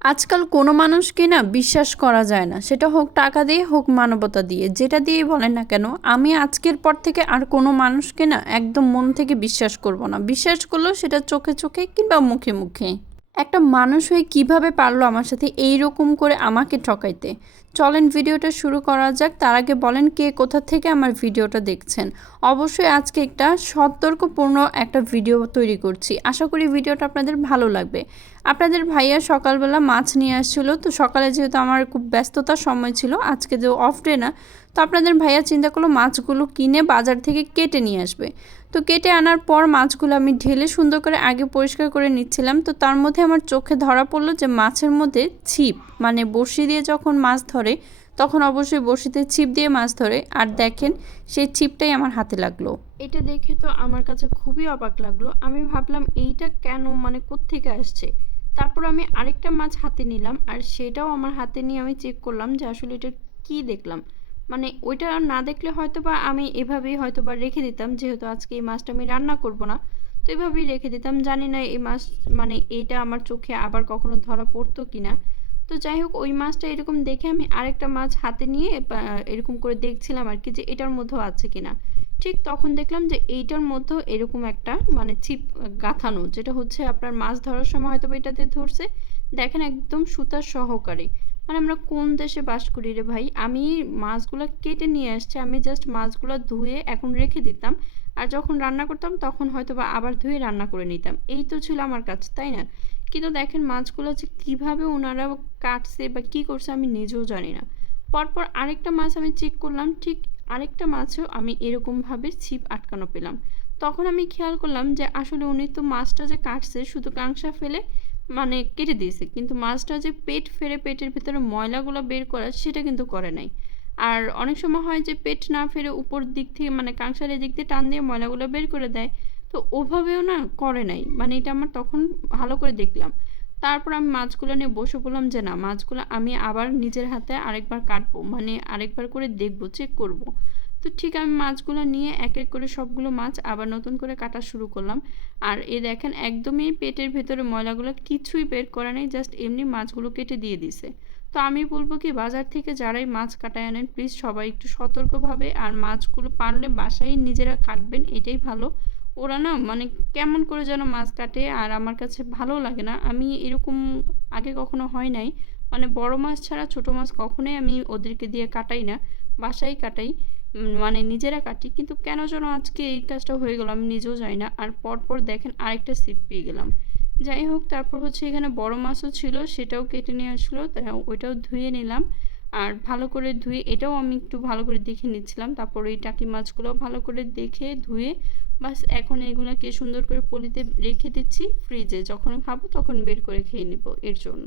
আজকাল কোনো মানুষকে না বিশ্বাস করা যায় না। সেটা হোক টাকা দিয়ে, হোক মানবতা দিয়ে। যেটা দিয়েই বলেন না কেন, আমি আজকের পর থেকে আর কোনো মানুষকে না একদম মন থেকে বিশ্বাস করব না। বিশ্বাস করলেও সেটা চোখে চোখে কিংবা মুখে মুখে। একটা মানুষ হয়ে কীভাবে পারল আমার সাথে এই রকম করে আমাকে ঠকাইতে? চলেন ভিডিওটা শুরু করা যাক। তার আগে বলেন কে কোথা থেকে আমার ভিডিওটা দেখছেন। অবশ্যই আজকে একটা সতর্কপূর্ণ একটা ভিডিও তৈরি করছি। আশা করি ভিডিওটা আপনাদের ভালো লাগবে। আপনাদের ভাইয়া সকালবেলা মাছ নিয়ে আসছিল। তো সকালে যেহেতু আমার খুব ব্যস্ততার সময় ছিল, আজকে যে অফ ডে না, তো আপনাদের ভাইয়া চিন্তা করল মাছগুলো কিনে বাজার থেকে কেটে নিয়ে আসবে। তো কেটে আনার পর মাছগুলো আমি ঢেলে সুন্দর করে আগে পরিষ্কার করে নিচ্ছিলাম। তো তার মধ্যে আমার চোখে ধরা পড়ল যে মাছের মধ্যে ছিপ মানে বড়শি দিয়ে যখন মাছ ধরে তখন অবশ্যই বড়শিতে ছিপ দিয়ে মাছ ধরে। আর দেখেন, সেই ছিপটাই আমার হাতে লাগল। এটা দেখে তো আমার কাছে খুবই অবাক লাগল। আমি ভাবলাম, এইটা কেন মানে কোত্থেকে আসছে? তারপর আমি আরেকটা মাছ হাতে নিলাম, আর সেটাও আমার হাতে নিয়ে আমি চেক করলাম যে আসলে এটা কি দেখলাম। মানে ওইটা না দেখলে হয়তো বা আমি এভাবেই হয়তো বা রেখে দিতাম, যেহেতু আজকে এই মাছটা আমি রান্না করব না। তো এভাবেই রেখে দিতাম। জানি না এই মাছ মানে এইটা আমার চোখে আবার কখনো ধরা পড়তো কি না তো যাই হোক, ওই মাছটা এরকম দেখে আমি আরেকটা মাছ হাতে নিয়ে এরকম করে দেখছিলাম আর কি যে এটার মধ্যেও আছে কিনা। ঠিক তখন দেখলাম যে এইটার মধ্যেও এরকম একটা মানে ছিপ গাঁথানো, যেটা হচ্ছে আপনার মাছ ধরার সময় হয়তো এটাতে ধরছে। দেখেন একদম সুতার সহকারে। মানে আমরা কোন দেশে বাস করি রে ভাই? আমি মাছগুলো কেটে নিয়ে আসছি, আমি জাস্ট মাছগুলো ধুয়ে এখন রেখে দিতাম। আর যখন রান্না করতাম, তখন হয়তো বা আবার ধুয়ে রান্না করে নিতাম। এই তো ছিল আমার কাছে তাই না? কিন্তু দেখেন মাছগুলো যে কীভাবে ওনারা কাটছে বা কী করছে আমি নিজেও জানি না। পরপর আরেকটা মাছ আমি চেক করলাম, ঠিক আরেকটা মাছও আমি এরকমভাবে ছিপ আটকানো পেলাম। তখন আমি খেয়াল করলাম যে আসলে উনি তো মাছটা যে কাটছে শুধু কাংসা ফেলে মানে কেটে দিয়েছে, কিন্তু মাছটা যে পেট ফেরে পেটের ভেতরে ময়লাগুলো বের করা সেটা কিন্তু করে নাই। আর অনেক সময় হয় যে পেট না ফেরে উপর দিক থেকে মানে কাংসারের দিক দিয়ে টান দিয়ে ময়লাগুলো বের করে দেয় তো ওভাবেও না করে নাই। মানে এটা আমার তখন ভালো করে দেখলাম। তারপর আমি মাছগুলো নিয়ে বসে পড়লাম যে না, মাছগুলো আমি আবার নিজের হাতে আরেকবার কাটবো মানে আরেকবার করে দেখব চেক করব। তো ঠিক আমি মাছগুলো নিয়ে এক এক করে সবগুলো মাছ আবার নতুন করে কাটা শুরু করলাম। আর এ দেখেন একদমই পেটের ভেতরে ময়লাগুলো কিছুই বের করা নেই জাস্ট এমনি মাছগুলো কেটে দিয়ে দিছে। তো আমি বলব কি, বাজার থেকে যারাই মাছ কাটায় আনেন প্লিজ সবাই একটু সতর্কভাবে, আর মাছগুলো পারলে বাসায় নিজেরা কাটবেন, এটাই ভালো। ওরা না মানে কেমন করে যেন মাছ কাটে আর আমার কাছে ভালো লাগে না। আমি এরকম আগে কখনো হয় নাই। মানে বড় মাছ ছাড়া ছোট মাছ কখনোই আমি ওদেরকে দিয়ে কাটাই না। বাসায় কাটাই মানে নিজেরা কাটি। কিন্তু কেন যেন আজকে এই কাজটা হয়ে গেল আমি নিজেও যাই না। আর পরপর দেখেন আরেকটা সিপ পেয়ে গেলাম। যাই হোক, তারপর হচ্ছে এখানে বড় মাছও ছিল, সেটাও কেটে নিয়ে আসলো। তাই ওইটাও ধুয়ে নিলাম। আর ভালো করে ধুয়ে, এটাও আমি একটু ভালো করে দেখে নিচ্ছিলাম। তারপর এই টাকি মাছগুলো ভালো করে দেখে ধুয়ে বাস এখন এগুলোকে সুন্দর করে পলিতে রেখে দিচ্ছি ফ্রিজে যখন খাব তখন বের করে খেয়ে নিব এর জন্য।